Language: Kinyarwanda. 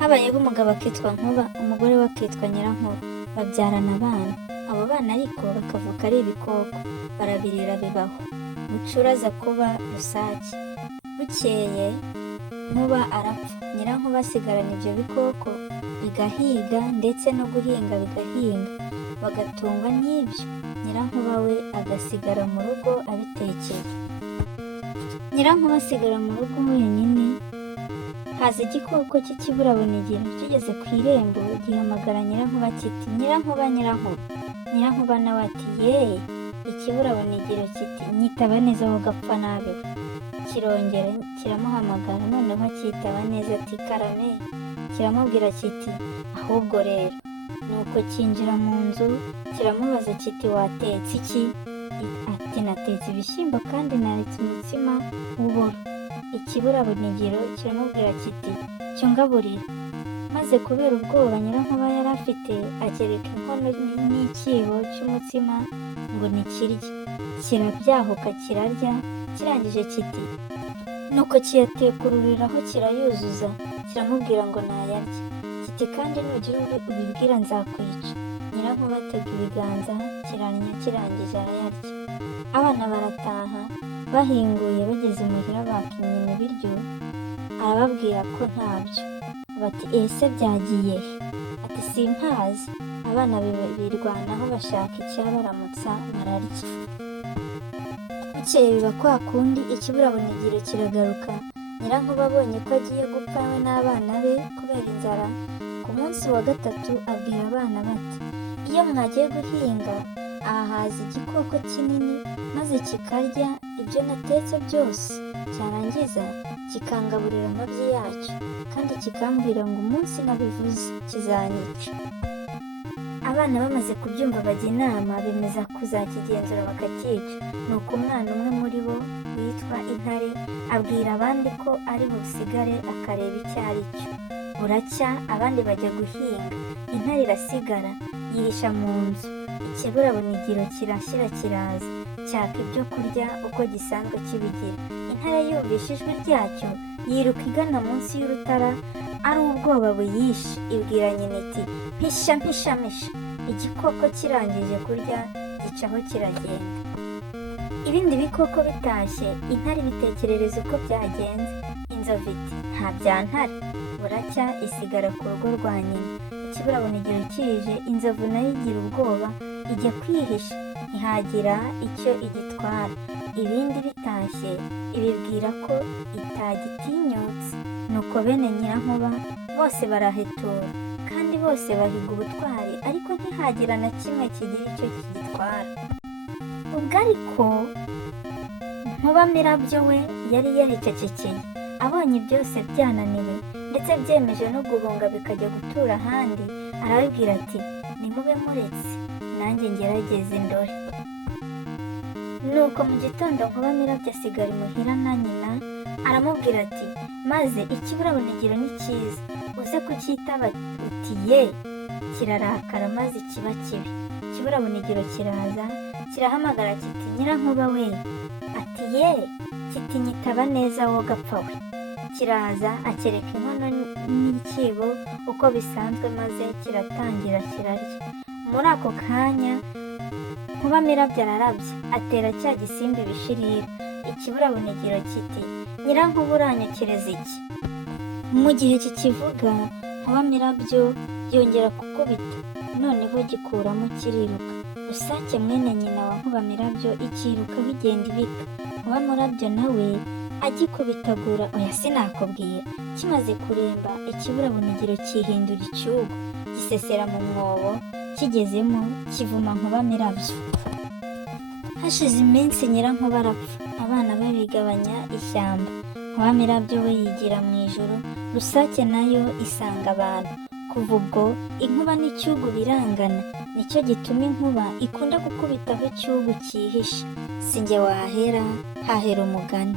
Habayeho umugabo akitwa Nkuba, umugore we akitwa Nyirankuba, babyarana abana. Abo bana ariko bakavuka ari ibikoko, barabirira bibaho. Bucura aza kuba rusake. Bukeye Nkuba arapfa, Nyirankuba asigarana ibyo bikoko, bigahiga ndetse no guhinga bigahinga, bagatungwa n'ibyo. Nyirankuba we agasigara mu rugo abitekeye. Nyirankuba asigara mu rugo wenyine. Haza igikoko cy'ikiburabonigiro, kigeze ku irembo gihamagara Nyirankuba kiti Nyirankuba, Nyirankuba. Nyirankuba nawe ati yeee. Ikiburabonigiro kiti nyitaba neza wowe ugapfa nabi we. Kirongera kiramuhamagara, noneho akitaba neza ati karame. Kiramubwira kiti ahubwo rero. Nuko cyinjira mu nzu, kiramubaza kiti watetse iki? Ati natetse ibishyimbo kandi naretse umutsima w'uburo. Ikiburabonigiro kiramubwira kiti cyo ngaburira. Maze kubera ubwoba Nyirankuba yari afite, agereka inkono n'ikibo cy'umutsima ngo nikirye. Kirabyahuka kirarya, kirangije kiti nuko kiyatekururiraho kirayuzuza. Kiramubwira ngo nayarye. Kiti kandi nugira ubibwira nzakwica. Nyirankuba atega ibiganza, kirarya, kirangije arayarya. Abana barataha, bahinguye bageze imuhira baka nyina ibiryo, arababwira ko ntabyo. Bati ese byagiye he? Ati simpazi. Abana birwanaho bashaka icyabaramutsa bararya. Bukeye biba kwa kundi, ikiburabonigiro kiragaruka. Nyirankuba abonye ko agiye gupfa we n'abana be kubera inzara, ku munsi wa gatatu abwira abana bati iyo mwagiye guhinga, aha haza igikoko kinini maze kikarya ibyo natetse byose, cyarangiza kikangaburira amabyi yacyo, kandi kikambwira ngo umunsi nabivuze kizanyica. Abana bamaze kubyumva bajya inama, bemeza kuzakigenzura bakacyica. Nuko umwana umwe muri bo witwa Intare abwira abandi ko ari busigare akareba icyo ari cyo. Buracya abandi bajya guhinga, Intare irasigara yihisha mu nzu. Ikiburabonigiro kirashyira kiraza, cyaka ibyo kurya uko gisanzwe kibigira. Intare yumvishe ijwi ryacyo, yiruka igana munsi y'urutara, ari ubwoba buyishe. Ibwira nyina iti mpisha mpisha mpisha. Igikoko kirangije kurya gicaho kiragenda. Ibindi bikoko bitashye, Intare ibitekerereza uko byagenze. Inzovu iti nta bya Ntare. Buracya isigara ku rugo rwa nyina. Ikiburabonigiro kije, inzovu nayo igira ubwoba, ijya kwihisha, ntihagira icyo igitwara. Ibindi bitashye ibibwira ko itagitinyutse. Nuko bene Nyirankuba bose barahetura, kandi bose bahiga ubutwari, ariko ntihagira na kimwe kigira icyo kigitwara. Ubwo ariko Nkubamirabyo we yari yaricecekeye, abonye byose byananiwe ndetse byemeje no guhunga bikajya gutura ahandi, arabibwira ati nimube muretse nanjye ngerageze ndore. Nuko mu gitondo Nkubamirabyo asigara imuhira na nyina, aramubwira ati maze ikiburabonigiro ni cyiza, uze kucyitaba uti ye. Kirarakara maze kiba kibi. Ikiburabonigiro kiraza, kirahamagara kiti Nyirankuba we. Ati ye. Kiti nyitaba neza wowe ugapfa we. Kiraza akereka inkono n'ikibo uko bisanzwe, maze kiratangira kirarya. Muri ako kanya Nkubamirabyo ararabye, atera cya gisimba ibishirira. Ikiburabonigiro kiti Nyirankuba uranyokereza iki? Mu gihe kikivuga, Nkubamirabyo yongera gukubita, noneho gikuramo kiriruka. Rusake mwene nyina wa Nkubamirabyo ikiruka bigenda ibika. Nkubamirabyo nawe agikubitagura, oya sinakubwira. Kimaze kuremba, ikiburabonigiro cyihindura icyugu, gisesera mu mwobo, kigezemo kivuma Nkubamirabyo. Hashize iminsi Nyirankuba arapfa, abana be bigabanya ishyamba. Nkubamirabyo we yigira mu ijuru, Rusake nayo isanga abantu. Kuva ubwo inkuba n'icyugu birangana, nicyo gituma inkuba ikunda gukubita aho icyugu cyihishe. Sinjye wahera, hahera umugani.